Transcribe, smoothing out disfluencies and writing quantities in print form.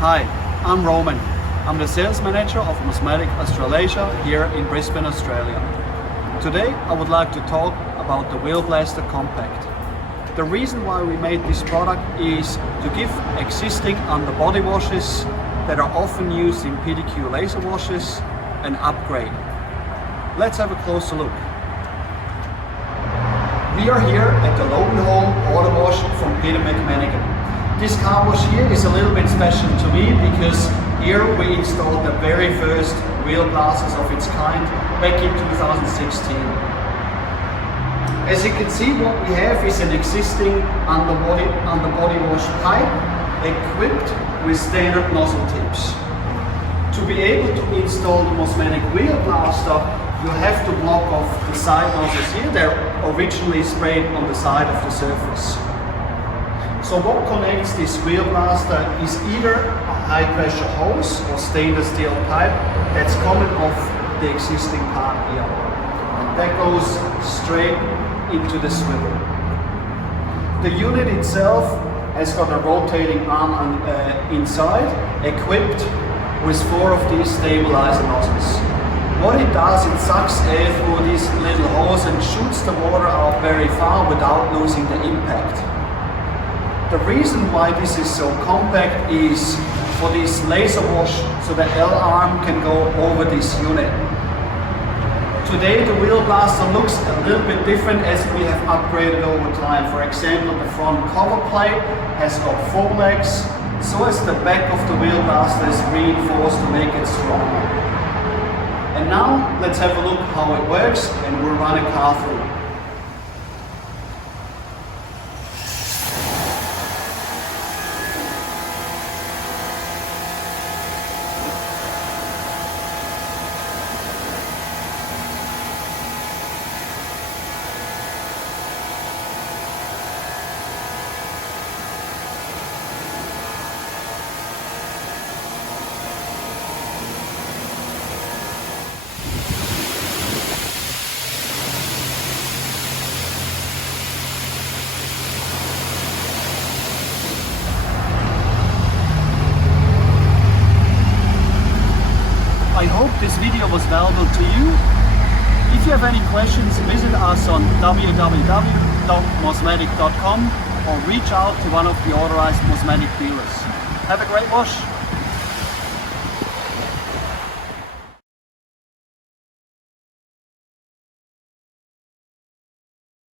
Hi, I'm Roman. I'm the sales manager of Mosmatic Australasia here in Brisbane, Australia. Today I would like to talk about the Wheelblaster Compact. The reason why we made this product is to give existing underbody washes that are often used in PDQ laser washes an upgrade. Let's have a closer look. We are here at the Logan Home Auto Wash from Peter McManigan. This car wash here is a little bit special to me because here we installed the very first Wheelblasters of its kind back in 2016. As you can see, what we have is an existing underbody wash pipe equipped with standard nozzle tips. To be able to install the Mosmatic Wheelblaster, you have to block off the side nozzles here. They're originally sprayed on the side of the surface. So what connects this Wheelblaster is either a high pressure hose or stainless steel pipe that's coming off the existing part here. That goes straight into the swivel. The unit itself has got a rotating arm inside, equipped with 4 of these stabilizer nozzles. What it does, it sucks air through this little hose and shoots the water out very far without losing the impact. The reason why this is so compact is for this laser wash, so the L arm can go over this unit. Today the Wheelblaster looks a little bit different as we have upgraded over time. For example, the front cover plate has got 4 legs, so as the back of the Wheelblaster is reinforced to make it stronger. And now let's have a look how it works and we'll run a car through. I hope this video was valuable to you. If you have any questions, visit us on www.mosmatic.com or reach out to one of the authorized Mosmatic dealers. Have a great wash.